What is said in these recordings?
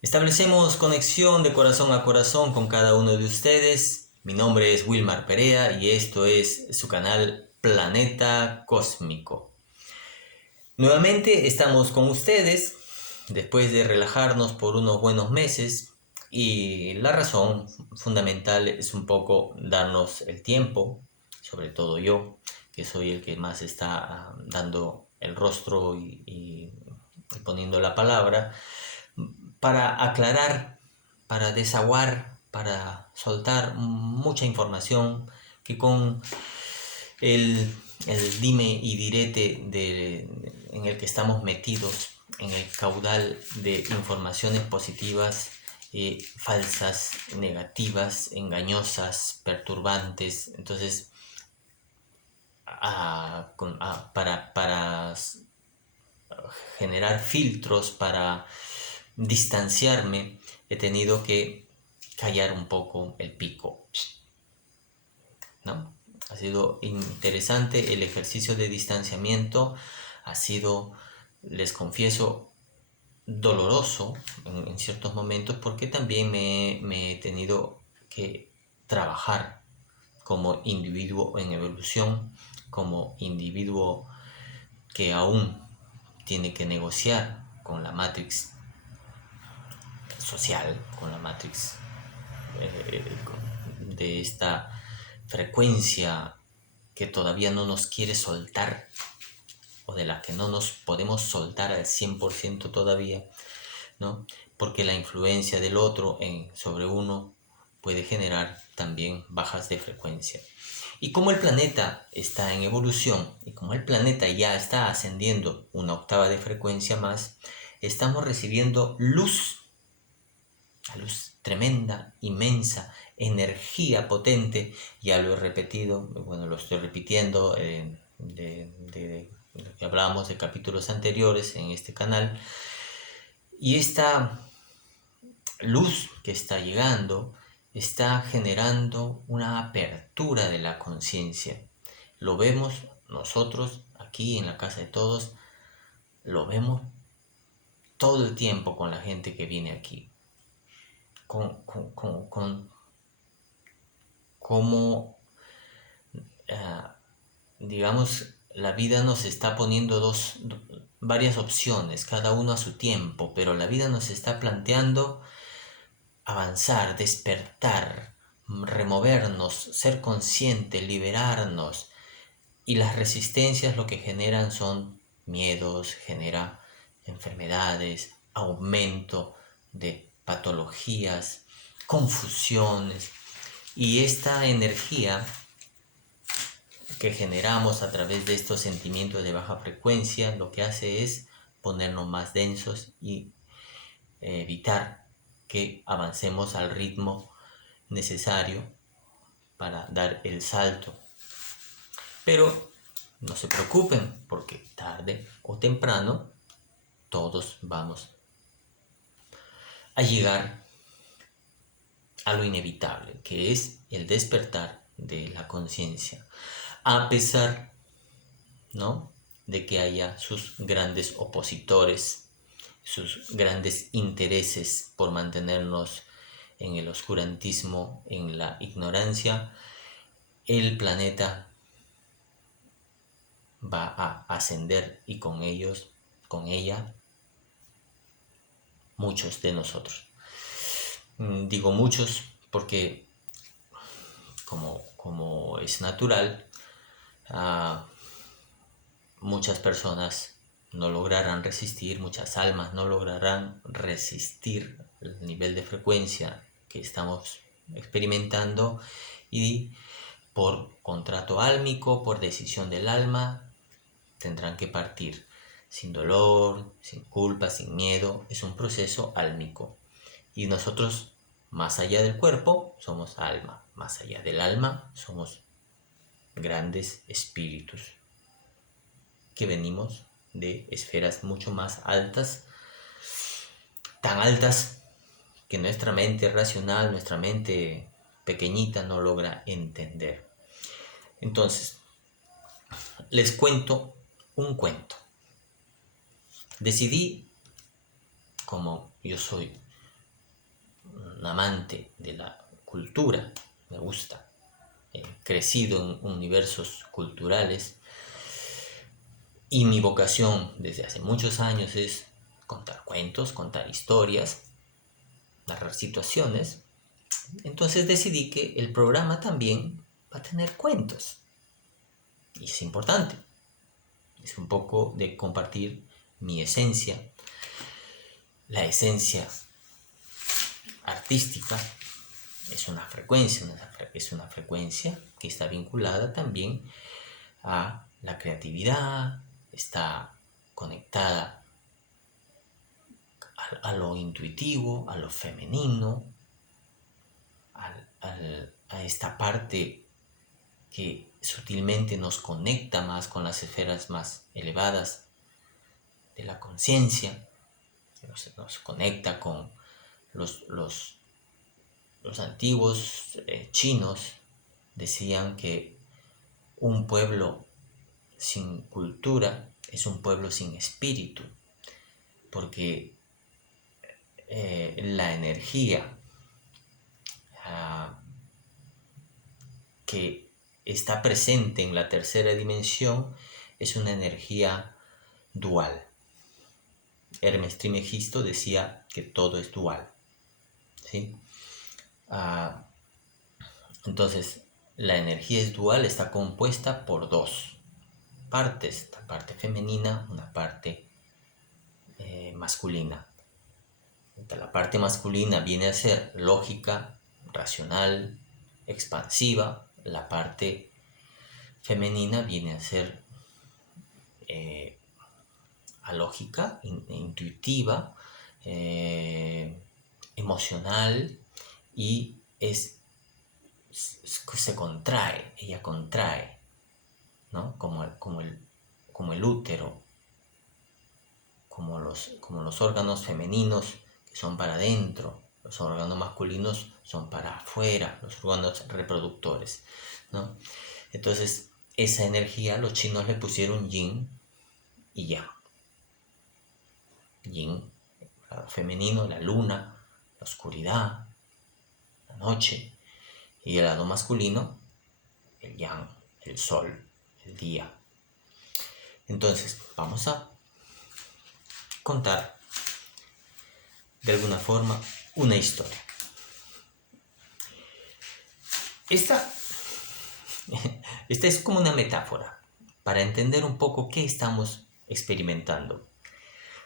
Establecemos conexión de corazón a corazón con cada uno de ustedes. Mi nombre es Wilmar Perea y esto es su canal Planeta Cósmico. Nuevamente estamos con ustedes después de relajarnos por unos buenos meses y la razón fundamental es un poco darnos el tiempo, sobre todo yo, que soy el que más está dando el rostro y poniendo la palabra, para aclarar, para desaguar, para soltar mucha información que con el dime y direte en el que estamos metidos, en el caudal de informaciones positivas, falsas, negativas, engañosas, perturbantes. Entonces, para generar filtros, para distanciarme, he tenido que callar un poco el pico, ¿no? Ha sido interesante el ejercicio de distanciamiento, ha sido, les confieso, doloroso en ciertos momentos porque también me he tenido que trabajar como individuo en evolución, como individuo que aún tiene que negociar con la matrix social, con la matrix de esta frecuencia que todavía no nos quiere soltar o de la que no nos podemos soltar al 100% todavía, ¿no? Porque la influencia del otro sobre uno puede generar también bajas de frecuencia. Y como el planeta está en evolución y como el planeta ya está ascendiendo una octava de frecuencia más, estamos recibiendo luz, la luz tremenda, inmensa, energía potente. Ya lo he repetido, bueno, lo estoy repitiendo de lo que hablábamos de capítulos anteriores en este canal. Y esta luz que está llegando está generando una apertura de la conciencia. Lo vemos nosotros aquí en la casa de todos, lo vemos todo el tiempo con la gente que viene aquí. Con cómo, digamos, la vida nos está poniendo varias opciones, cada uno a su tiempo, pero la vida nos está planteando avanzar, despertar, removernos, ser consciente, liberarnos. Y las resistencias lo que generan son miedos, genera enfermedades, aumento de patologías, confusiones. Y esta energía que generamos a través de estos sentimientos de baja frecuencia lo que hace es ponernos más densos y evitar que avancemos al ritmo necesario para dar el salto. Pero no se preocupen porque tarde o temprano todos vamos a llegar a lo inevitable, que es el despertar de la conciencia, a pesar, ¿no?, de que haya sus grandes opositores, sus grandes intereses por mantenernos en el oscurantismo, en la ignorancia. El planeta va a ascender y con ellos, con ella, muchos de nosotros. Digo muchos porque, como es natural, muchas personas no lograrán resistir, muchas almas no lograrán resistir el nivel de frecuencia que estamos experimentando y por contrato álmico, por decisión del alma, tendrán que partir sin dolor, sin culpa, sin miedo. Es un proceso álmico. Y nosotros, más allá del cuerpo, somos alma. Más allá del alma, somos grandes espíritus que venimos de esferas mucho más altas, tan altas que nuestra mente racional, nuestra mente pequeñita no logra entender. Entonces, les cuento un cuento. Decidí, como yo soy un amante de la cultura, me gusta. He crecido en universos culturales y mi vocación desde hace muchos años es contar cuentos, contar historias, narrar situaciones. Entonces decidí que el programa también va a tener cuentos. Y es importante. Es un poco de compartir mi esencia, la esencia artística. Es una frecuencia que está vinculada también a la creatividad, está conectada a lo intuitivo, a lo femenino, a esta parte que sutilmente nos conecta más con las esferas más elevadas de la conciencia, nos conecta con los antiguos chinos. Decían que un pueblo sin cultura es un pueblo sin espíritu, porque la energía que está presente en la tercera dimensión es una energía dual. Hermes Trismegisto decía que todo es dual, ¿sí? Entonces, la energía es dual, está compuesta por dos partes, la parte femenina, una parte masculina. La parte masculina viene a ser lógica, racional, expansiva. La parte femenina viene a ser alógica, intuitiva, emocional, y se contrae, ella contrae, ¿no? Como el útero, como los órganos femeninos que son para adentro, los órganos masculinos son para afuera, los órganos reproductores, ¿no? Entonces, esa energía los chinos le pusieron yin y yang. Yin, el lado femenino, la luna, la oscuridad, la noche, y el lado masculino, el yang, el sol, el día. Entonces, vamos a contar de alguna forma una historia. Esta es como una metáfora para entender un poco qué estamos experimentando.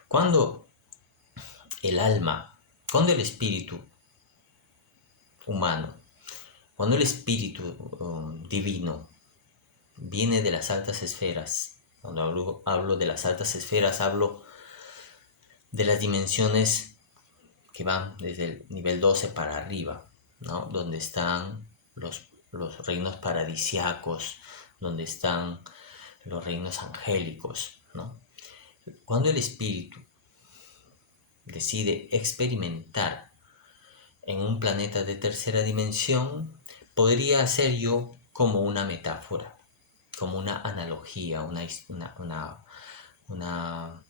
Cuando el alma, cuando el espíritu humano, cuando el espíritu divino viene de las altas esferas, cuando hablo de las altas esferas, hablo de las dimensiones que van desde el nivel 12 para arriba, ¿no? Donde están los reinos paradisiacos, donde están los reinos angélicos, ¿no? Cuando el espíritu decide experimentar en un planeta de tercera dimensión, podría ser yo como una metáfora, como una analogía, una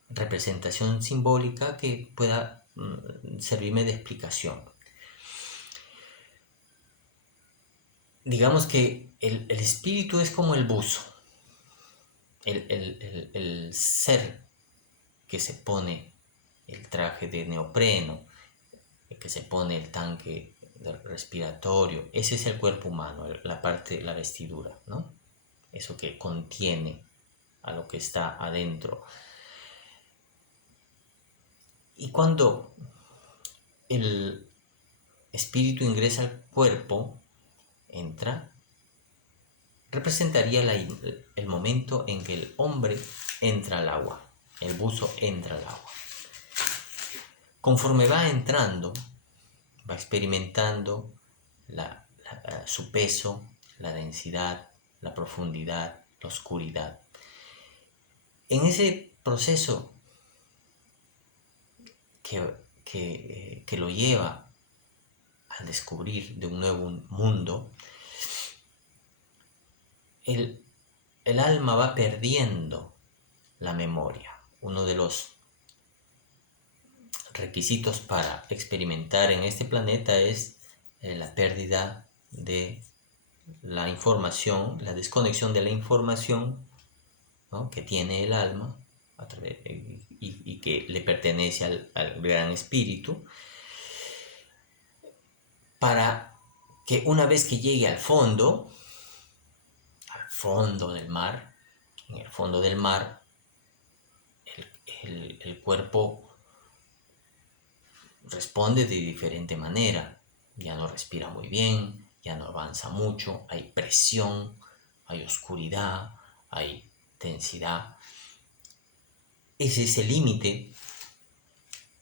representación simbólica que pueda servirme de explicación. Digamos que el espíritu es como el buzo, el ser que se pone el traje de neopreno, que se pone el tanque respiratorio. Ese es el cuerpo humano, la vestidura, ¿no? Eso que contiene a lo que está adentro. Y cuando el espíritu ingresa al cuerpo, entra, representaría el momento en que el hombre entra al agua, el buzo entra al agua. Conforme va entrando, va experimentando su peso, la densidad, la profundidad, la oscuridad. En ese proceso que lo lleva al descubrir de un nuevo mundo, el alma va perdiendo la memoria. Uno de los requisitos para experimentar en este planeta es la pérdida de la información, la desconexión de la información, ¿no?, que tiene el alma y que le pertenece al gran espíritu, para que una vez que llegue al fondo del mar, en el fondo del mar, el cuerpo responde de diferente manera. Ya no respira muy bien, ya no avanza mucho, hay presión, hay oscuridad, hay densidad. Ese es el límite,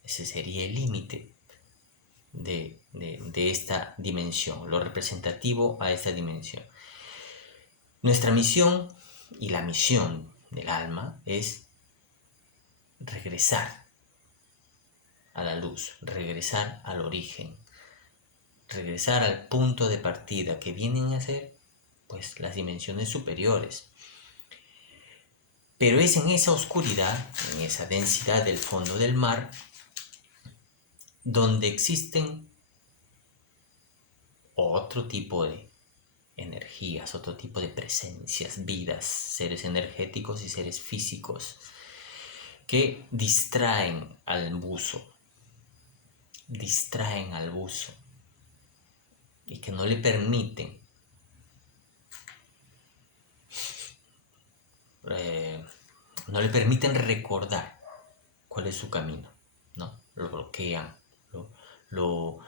ese sería el límite de esta dimensión, lo representativo a esta dimensión. Nuestra misión y la misión del alma es regresar a la luz, regresar al origen, regresar al punto de partida que vienen a ser pues las dimensiones superiores. Pero es en esa oscuridad, en esa densidad del fondo del mar, donde existen otro tipo de energías, otro tipo de presencias, vidas, seres energéticos y seres físicos que distraen al buzo y que no le permiten recordar cuál es su camino, ¿no? Lo bloquean, lo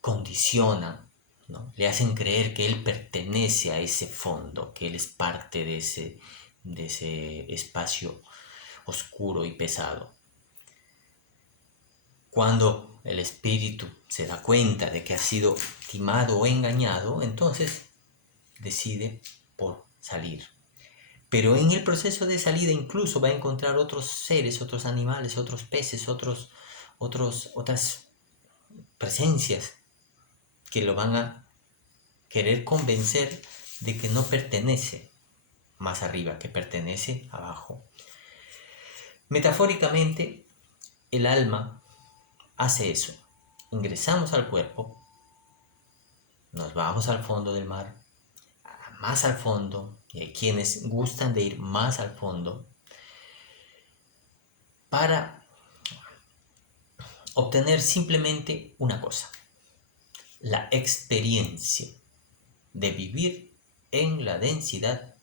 condicionan, ¿no? Le hacen creer que él pertenece a ese fondo, que él es parte de ese espacio oscuro y pesado. Cuando el espíritu se da cuenta de que ha sido timado o engañado, entonces decide por salir. Pero en el proceso de salida incluso va a encontrar otros seres, otros animales, otros peces, otras presencias que lo van a querer convencer de que no pertenece más arriba, que pertenece abajo. Metafóricamente, el alma hace eso. Ingresamos al cuerpo, nos vamos al fondo del mar, más al fondo, y hay quienes gustan de ir más al fondo, para obtener simplemente una cosa: la experiencia de vivir en la densidad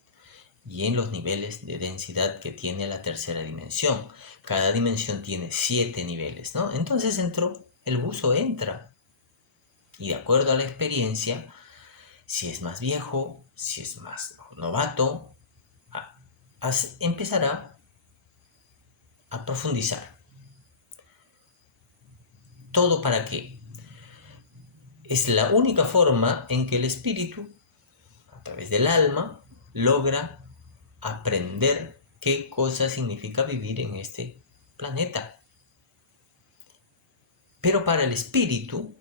y en los niveles de densidad que tiene la tercera dimensión. Cada dimensión tiene 7 niveles, ¿no? Entonces el buzo entra, y de acuerdo a la experiencia, si es más viejo, si es más novato, empezará a profundizar. ¿Todo para qué? Es la única forma en que el espíritu, a través del alma, logra aprender qué cosa significa vivir en este planeta. Pero para el espíritu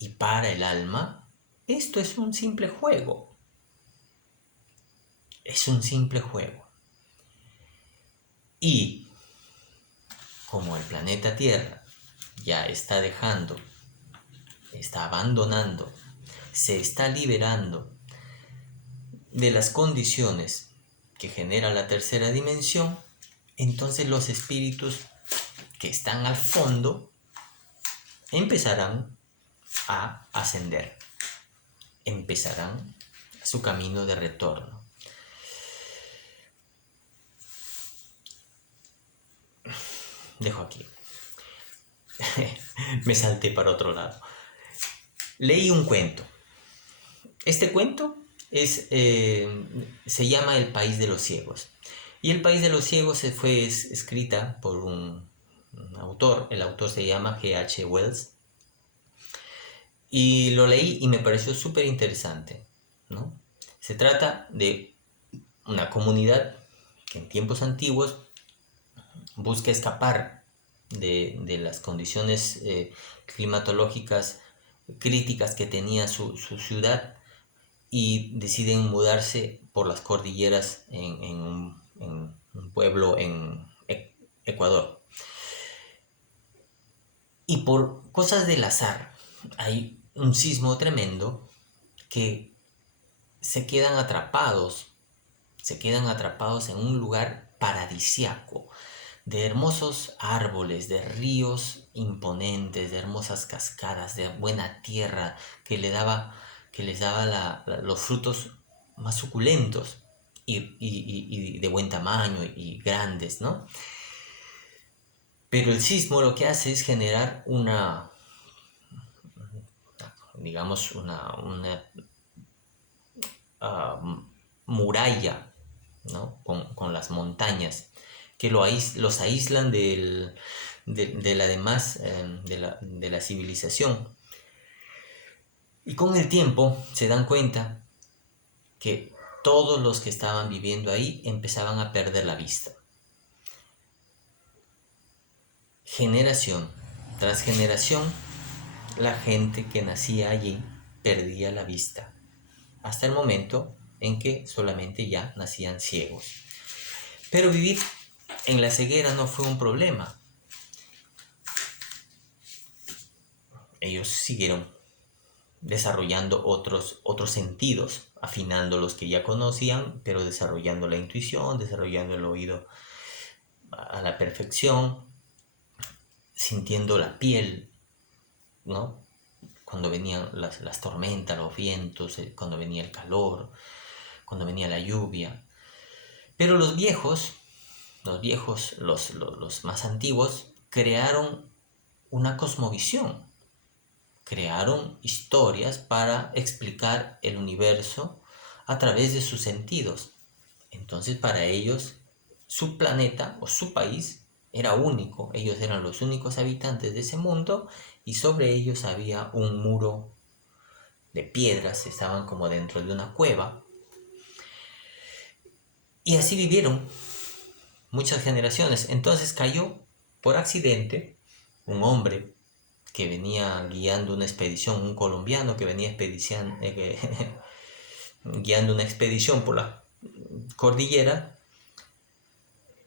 y para el alma, esto es un simple juego. Es un simple juego. Y como el planeta Tierra ya está abandonando, se está liberando de las condiciones que genera la tercera dimensión, entonces los espíritus que están al fondo empezarán a ascender, empezarán su camino de retorno. Dejo aquí. Me salté para otro lado. Leí un cuento. Este cuento se llama El País de los Ciegos. Y El País de los Ciegos fue escrita por un autor. El autor se llama G.H. Wells. Y lo leí y me pareció súper interesante, ¿no? Se trata de una comunidad que en tiempos antiguos busca escapar de las condiciones climatológicas críticas que tenía su ciudad, y deciden mudarse por las cordilleras en un pueblo en Ecuador. Y por cosas del azar, hay un sismo tremendo que se quedan atrapados, se quedan atrapados en un lugar paradisiaco, de hermosos árboles, de ríos imponentes, de hermosas cascadas, de buena tierra que les daba los frutos más suculentos y de buen tamaño y grandes, ¿no? Pero el sismo lo que hace es generar digamos, una muralla, ¿no? Con las montañas que los aíslan de la demás, de la civilización. Y con el tiempo se dan cuenta que todos los que estaban viviendo ahí empezaban a perder la vista. Generación tras generación, la gente que nacía allí perdía la vista, hasta el momento en que solamente ya nacían ciegos. Pero vivir en la ceguera no fue un problema. Ellos siguieron desarrollando otros sentidos, afinando los que ya conocían, pero desarrollando la intuición, desarrollando el oído a la perfección, sintiendo la piel, ¿no? Cuando venían las tormentas, los vientos, cuando venía el calor, cuando venía la lluvia. Pero los más antiguos, crearon una cosmovisión, crearon historias para explicar el universo a través de sus sentidos. Entonces para ellos su planeta o su país era único, ellos eran los únicos habitantes de ese mundo y sobre ellos había un muro de piedras, estaban como dentro de una cueva y así vivieron muchas generaciones. Entonces cayó por accidente un hombre que venía guiando una expedición, un colombiano que venía guiando una expedición por la cordillera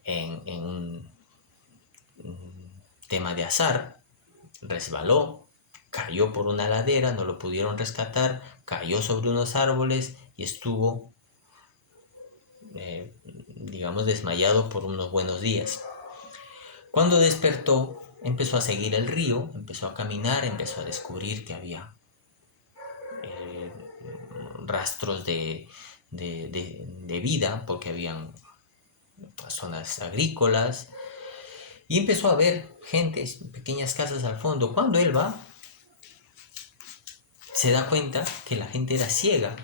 en un tema de azar, resbaló, cayó por una ladera, no lo pudieron rescatar, cayó sobre unos árboles y estuvo, digamos, desmayado por unos buenos días. Cuando despertó, empezó a seguir el río, empezó a caminar, empezó a descubrir que había eh, rastros de vida, porque habían zonas agrícolas, y empezó a ver gente, pequeñas casas al fondo. Cuando él va, se da cuenta que la gente era ciega.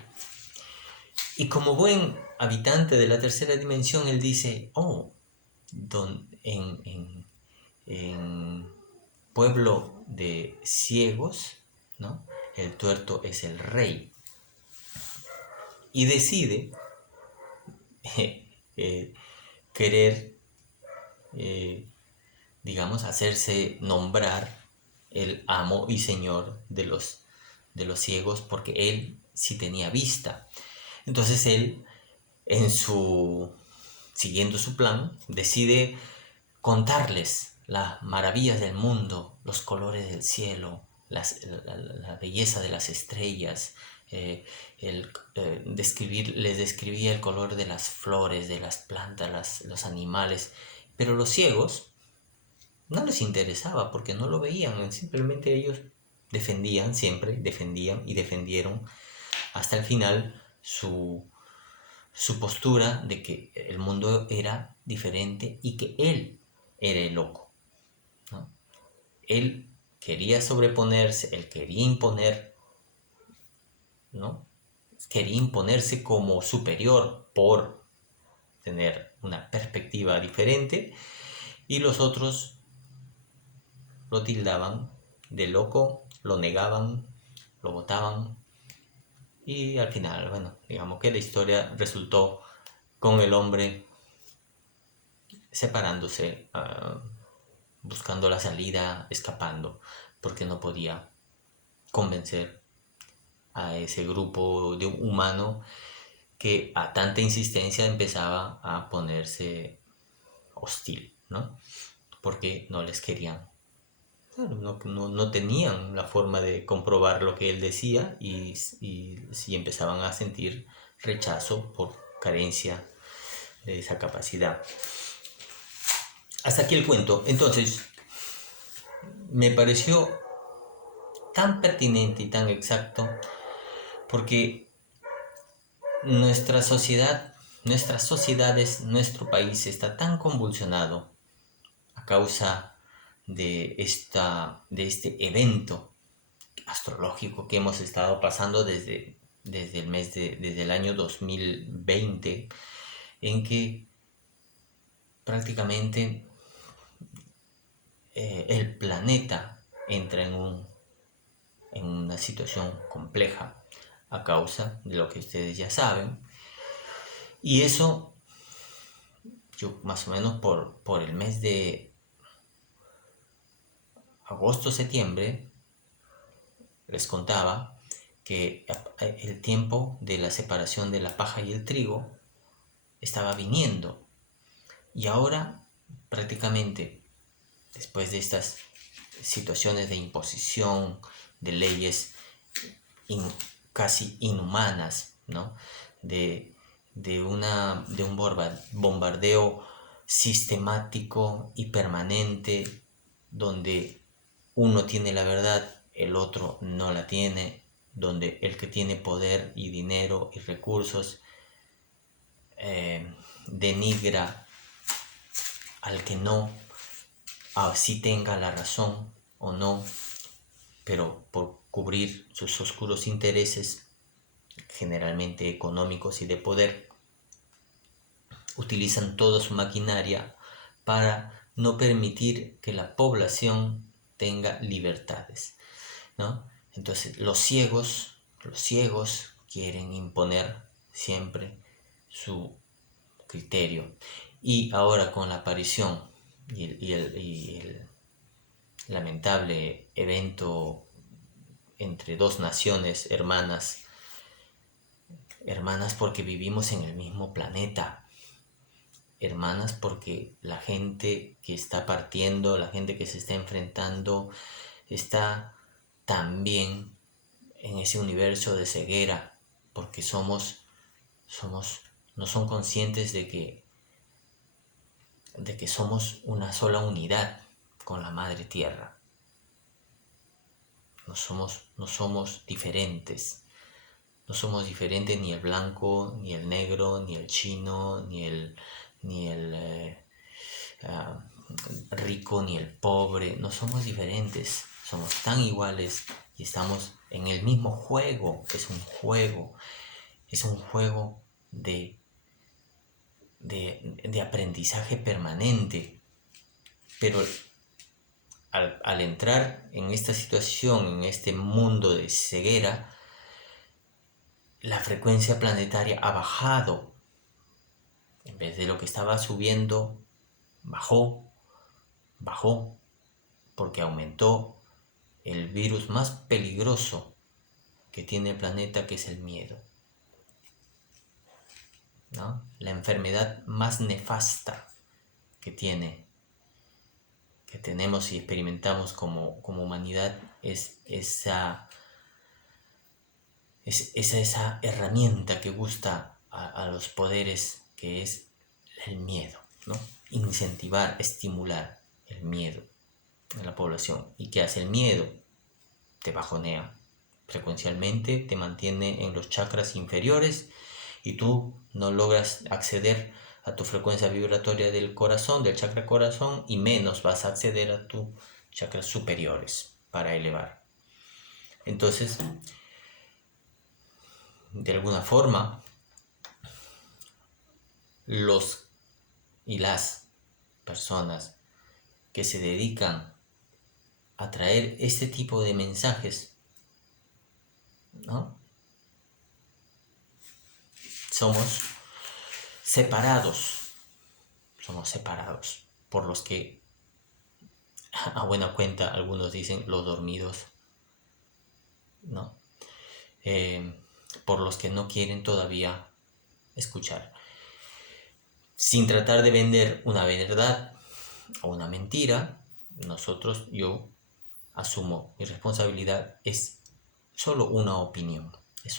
Y como buen habitante de la tercera dimensión, él dice, oh, en pueblo de ciegos, ¿no? El tuerto es el rey. Y decide eh, querer, eh, digamos, hacerse nombrar el amo y señor de los ciegos, porque él sí tenía vista. Entonces él, siguiendo su plan, decide contarles las maravillas del mundo, los colores del cielo, la belleza de las estrellas, les describía el color de las flores, de las plantas, los animales, pero los ciegos no les interesaba porque no lo veían, simplemente ellos siempre defendían y defendieron hasta el final su postura de que el mundo era diferente y que él era el loco, ¿no? Él quería sobreponerse, él quería imponer, ¿no? Quería imponerse como superior por tener una perspectiva diferente y los otros lo tildaban de loco, lo negaban, lo votaban y al final, bueno, digamos que la historia resultó con el hombre separándose, buscando la salida, escapando, porque no podía convencer a ese grupo de humano que a tanta insistencia empezaba a ponerse hostil, ¿no? Porque no les querían claro, no tenían la forma de comprobar lo que él decía y sí empezaban a sentir rechazo por carencia de esa capacidad. Hasta aquí el cuento. Entonces, me pareció tan pertinente y tan exacto porque nuestra sociedad, nuestras sociedades, nuestro país está tan convulsionado a causa de este evento astrológico que hemos estado pasando desde el año 2020, en que prácticamente el planeta entra en una situación compleja a causa de lo que ustedes ya saben. Y eso, yo más o menos por el mes de agosto-septiembre, les contaba que el tiempo de la separación de la paja y el trigo estaba viniendo. Y ahora, prácticamente, después de estas situaciones de imposición de leyes casi inhumanas, ¿no? De un bombardeo sistemático y permanente donde uno tiene la verdad, el otro no la tiene, donde el que tiene poder y dinero y recursos denigra al que no, así tenga la razón o no, pero por cubrir sus oscuros intereses, generalmente económicos y de poder, utilizan toda su maquinaria para no permitir que la población tenga libertades, ¿no? Entonces los ciegos quieren imponer siempre su criterio. Y ahora con la aparición y el lamentable evento entre dos naciones hermanas porque vivimos en el mismo planeta, hermanas porque la gente que está partiendo, la gente que se está enfrentando, está también en ese universo de ceguera, porque no son conscientes de que somos una sola unidad con la Madre Tierra. No somos diferentes. No somos diferentes ni el blanco, ni el negro, ni el chino, ni el rico, ni el pobre. No somos diferentes. Somos tan iguales y estamos en el mismo juego. Es un juego. Es un juego de aprendizaje permanente. Pero al entrar en esta situación, en este mundo de ceguera, la frecuencia planetaria ha bajado. En vez de lo que estaba subiendo, bajó, porque aumentó el virus más peligroso que tiene el planeta, que es el miedo, ¿no? La enfermedad más nefasta que tenemos y experimentamos como humanidad es esa herramienta que gusta a los poderes, que es el miedo, ¿no? Incentivar, estimular el miedo en la población. ¿Y qué hace el miedo? Te bajonea frecuencialmente, te mantiene en los chakras inferiores y tú no logras acceder a tu frecuencia vibratoria del corazón, del chakra corazón, y menos vas a acceder a tus chakras superiores para elevar. Entonces, de alguna forma, los y las personas que se dedican a traer este tipo de mensajes, ¿no? Somos separados por los que, a buena cuenta, algunos dicen los dormidos, ¿no? Por los que no quieren todavía escuchar, sin tratar de vender una verdad o una mentira. Yo asumo mi responsabilidad, es solo una opinión, es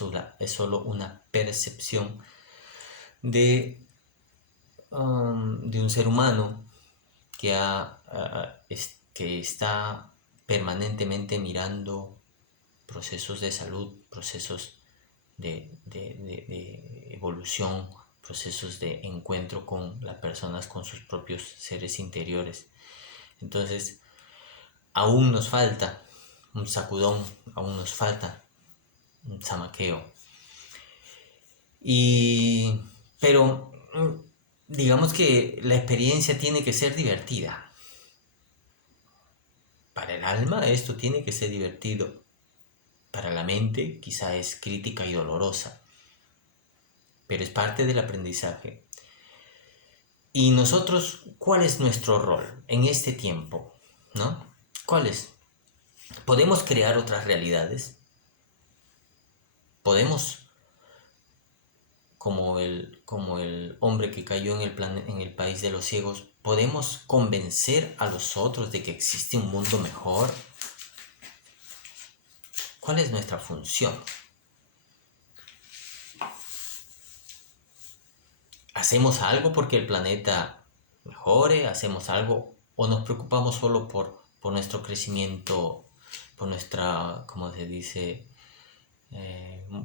solo una percepción de, de un ser humano que está permanentemente mirando procesos de salud, procesos de evolución, procesos de encuentro con las personas, con sus propios seres interiores. Entonces, aún nos falta un sacudón, aún nos falta un zamaqueo. Pero digamos que la experiencia tiene que ser divertida. Para el alma esto tiene que ser divertido. Para la mente quizá es crítica y dolorosa, pero es parte del aprendizaje. Y nosotros, ¿cuál es nuestro rol en este tiempo? ¿No? ¿Cuál es? ¿Podemos crear otras realidades? ¿Podemos, como el hombre que cayó en el país de los ciegos, podemos convencer a los otros de que existe un mundo mejor? ¿Cuál es nuestra función? ¿Hacemos algo porque el planeta mejore? ¿Hacemos algo o nos preocupamos solo por nuestro crecimiento, por nuestra, como se dice,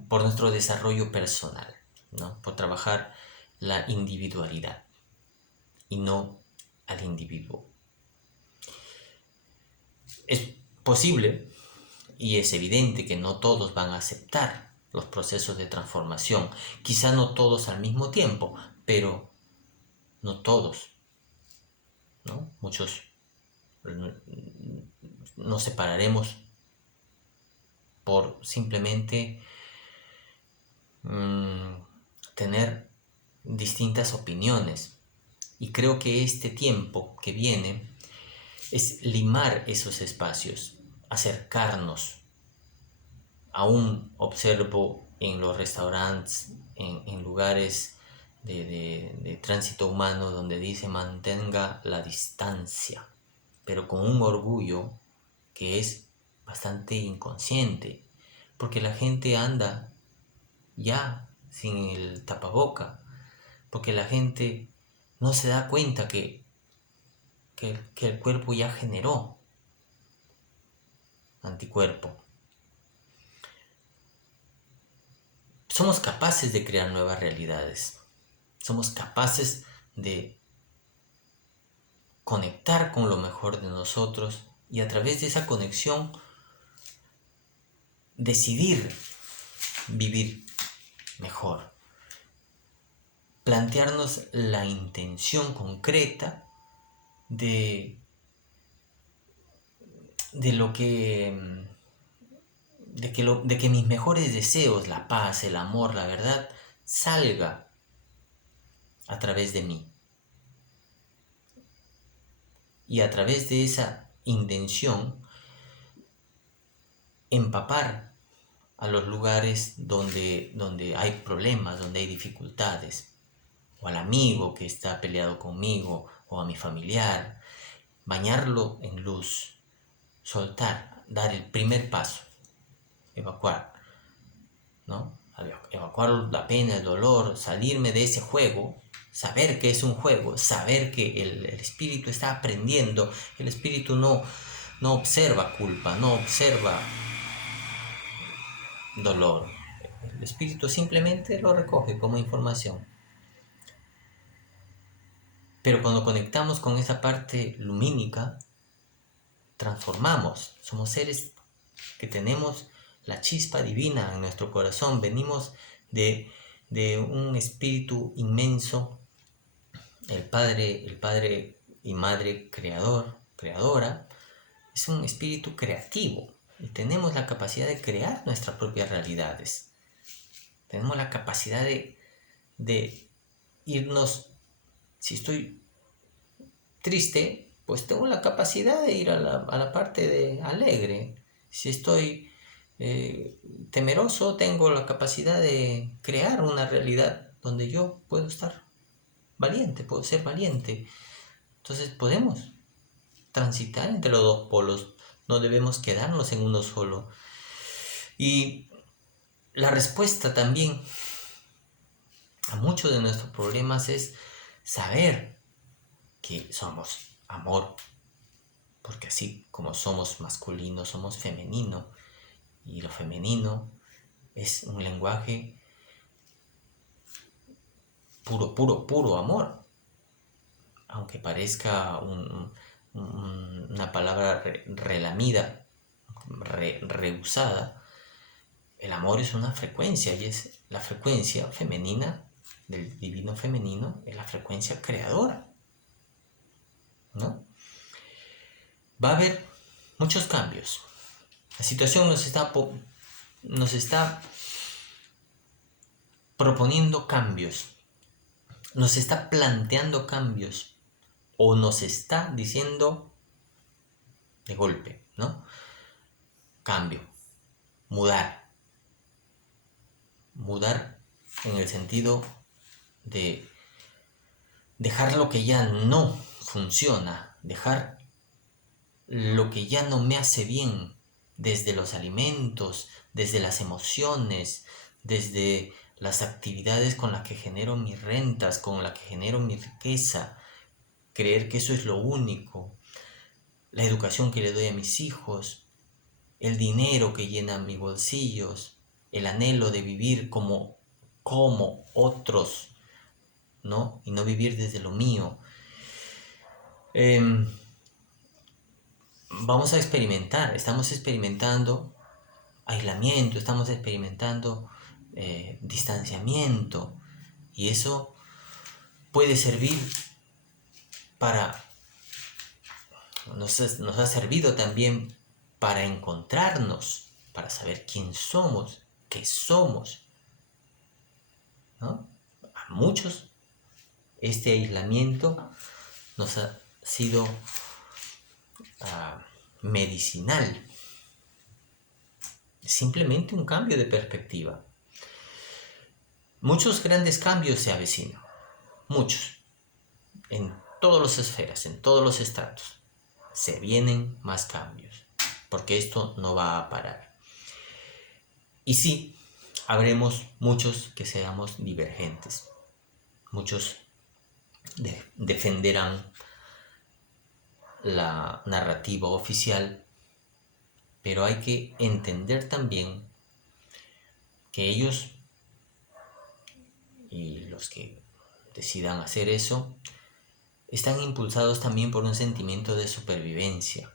por nuestro desarrollo personal, ¿no? Por trabajar la individualidad y no al individuo? Es posible y es evidente que no todos van a aceptar los procesos de transformación, quizá no todos al mismo tiempo, pero no todos, ¿no? Muchos nos separaremos por simplemente tener distintas opiniones. Y creo que este tiempo que viene es limar esos espacios, acercarnos. Aún observo en los restaurantes, en lugares de tránsito humano donde dice mantenga la distancia, pero con un orgullo que es bastante inconsciente, porque la gente anda ya sin el tapaboca, porque la gente no se da cuenta que el cuerpo ya generó anticuerpo. Somos capaces de crear nuevas realidades. Somos capaces de conectar con lo mejor de nosotros y a través de esa conexión decidir vivir mejor. Plantearnos la intención concreta de lo que de que mis mejores deseos, la paz, el amor, la verdad, salga a través de mí. Y a través de esa intención, empapar a los lugares donde hay problemas, donde hay dificultades, o al amigo que está peleado conmigo, o a mi familiar, bañarlo en luz, soltar, dar el primer paso, evacuar, ¿no? Evacuar la pena, el dolor, salirme de ese juego, saber que es un juego, saber que el espíritu está aprendiendo, el espíritu no observa culpa, no observa dolor, el espíritu simplemente lo recoge como información. Pero cuando conectamos con esa parte lumínica, transformamos, somos seres que tenemos la chispa divina en nuestro corazón, venimos de un espíritu inmenso, el Padre y Madre creadora, es un espíritu creativo y tenemos la capacidad de crear nuestras propias realidades. Tenemos la capacidad de irnos, si estoy triste, pues tengo la capacidad de ir a la parte de alegre. Si estoy temeroso, tengo la capacidad de crear una realidad donde yo puedo estar valiente, puedo ser valiente. Entonces podemos transitar entre los dos polos, no debemos quedarnos en uno solo. Y la respuesta también a muchos de nuestros problemas es saber que somos amor, porque así como somos masculino, somos femenino, y lo femenino es un lenguaje puro amor, aunque parezca una palabra relamida, rehusada. El amor es una frecuencia y es la frecuencia femenina del divino femenino, es la frecuencia creadora, ¿no? Va a haber muchos cambios. La situación nos está proponiendo cambios, nos está planteando cambios o nos está diciendo de golpe, ¿no? Cambio, mudar en el sentido de dejar lo que ya no funciona, dejar lo que ya no me hace bien, desde los alimentos, desde las emociones, desde las actividades con las que genero mis rentas, con las que genero mi riqueza, creer que eso es lo único, la educación que le doy a mis hijos, el dinero que llena mis bolsillos, el anhelo de vivir como otros, ¿no? Y no vivir desde lo mío. Vamos a experimentar, estamos experimentando aislamiento, estamos experimentando distanciamiento, y eso puede servir para, nos ha servido también para encontrarnos, para saber quién somos, qué somos, ¿no? A muchos este aislamiento nos ha sido medicinal, simplemente un cambio de perspectiva. Muchos grandes cambios se avecinan, muchos, en todas las esferas, en todos los estratos. Se vienen más cambios, porque esto no va a parar. Y sí, habremos muchos que seamos divergentes, muchos defenderán la narrativa oficial, pero hay que entender también que ellos y los que decidan hacer eso están impulsados también por un sentimiento de supervivencia.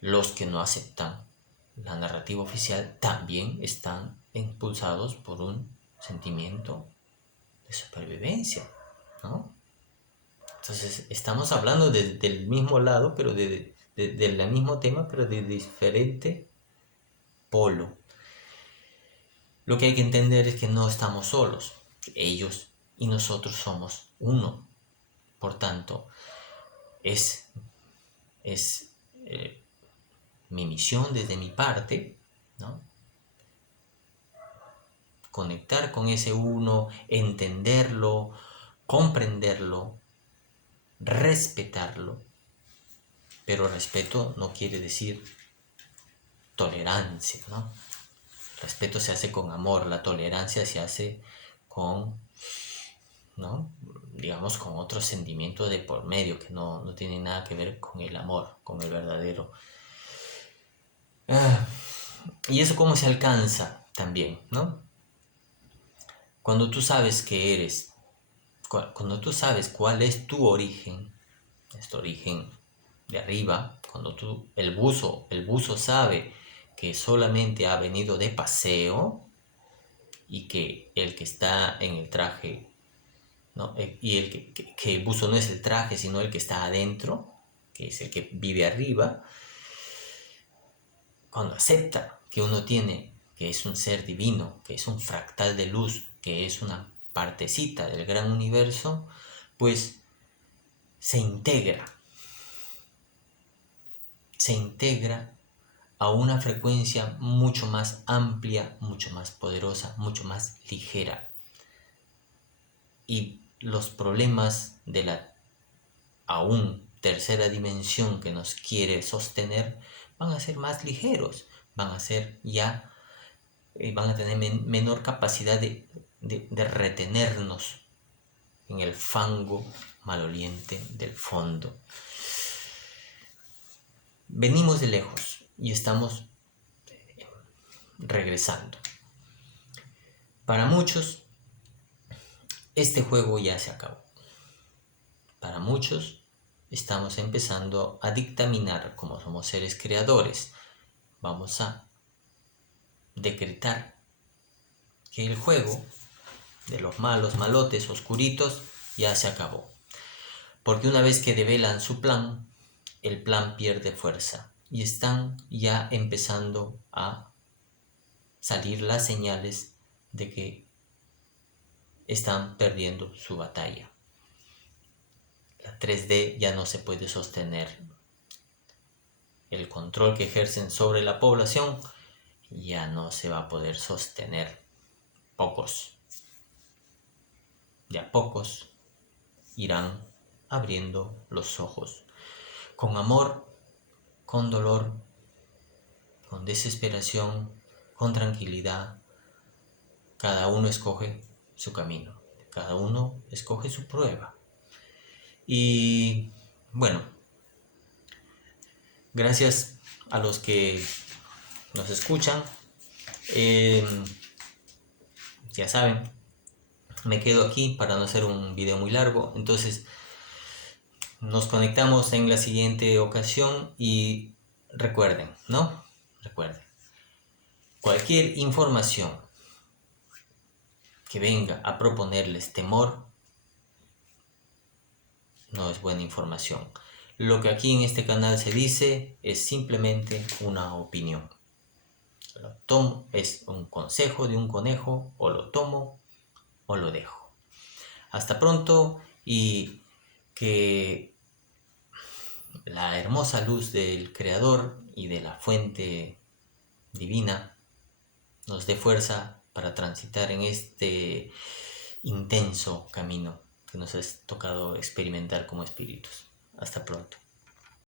Los que no aceptan la narrativa oficial también están impulsados por un sentimiento de supervivencia, ¿no? Entonces estamos hablando del mismo lado, pero del mismo tema, pero de diferente polo. Lo que hay que entender es que no estamos solos, que ellos y nosotros somos uno. Por tanto, es mi misión desde mi parte, ¿no? Conectar con ese uno, entenderlo, comprenderlo, respetarlo. Pero respeto no quiere decir tolerancia, ¿no? Respeto se hace con amor, la tolerancia se hace con, ¿no? Digamos, con otro sentimiento de por medio que no tiene nada que ver con el amor, con el verdadero. Y eso cómo se alcanza también, ¿no? Cuando tú sabes que eres, cuando tú sabes cuál es tu origen, este origen de arriba, cuando el buzo sabe que solamente ha venido de paseo y que el que está en el traje, ¿no? Y que el buzo no es el traje, sino el que está adentro, que es el que vive arriba, cuando acepta que uno tiene, que es un ser divino, que es un fractal de luz, que es una partecita del gran universo, pues se integra a una frecuencia mucho más amplia, mucho más poderosa, mucho más ligera. Y los problemas de la aún tercera dimensión que nos quiere sostener, van a ser más ligeros, van a ser ya, van a tener menor capacidad de retenernos en el fango maloliente del fondo. Venimos de lejos y estamos regresando. Para muchos, este juego ya se acabó. Para muchos, estamos empezando a dictaminar, como somos seres creadores, vamos a decretar que el juego de los malos, malotes, oscuritos, ya se acabó. Porque una vez que develan su plan, el plan pierde fuerza y están ya empezando a salir las señales de que están perdiendo su batalla. La 3D ya no se puede sostener. El control que ejercen sobre la población ya no se va a poder sostener. Pocos, de a pocos, irán abriendo los ojos. Con amor, con dolor, con desesperación, con tranquilidad. Cada uno escoge su camino. Cada uno escoge su prueba. Y bueno, gracias a los que nos escuchan. Ya saben, me quedo aquí para no hacer un video muy largo. Entonces, nos conectamos en la siguiente ocasión y recuerden, ¿no? Recuerden, cualquier información que venga a proponerles temor no es buena información. Lo que aquí en este canal se dice es simplemente una opinión. Lo tomo, es un consejo de un conejo, o lo tomo o lo dejo. Hasta pronto y que la hermosa luz del Creador y de la fuente divina nos dé fuerza para transitar en este intenso camino que nos ha tocado experimentar como espíritus. Hasta pronto.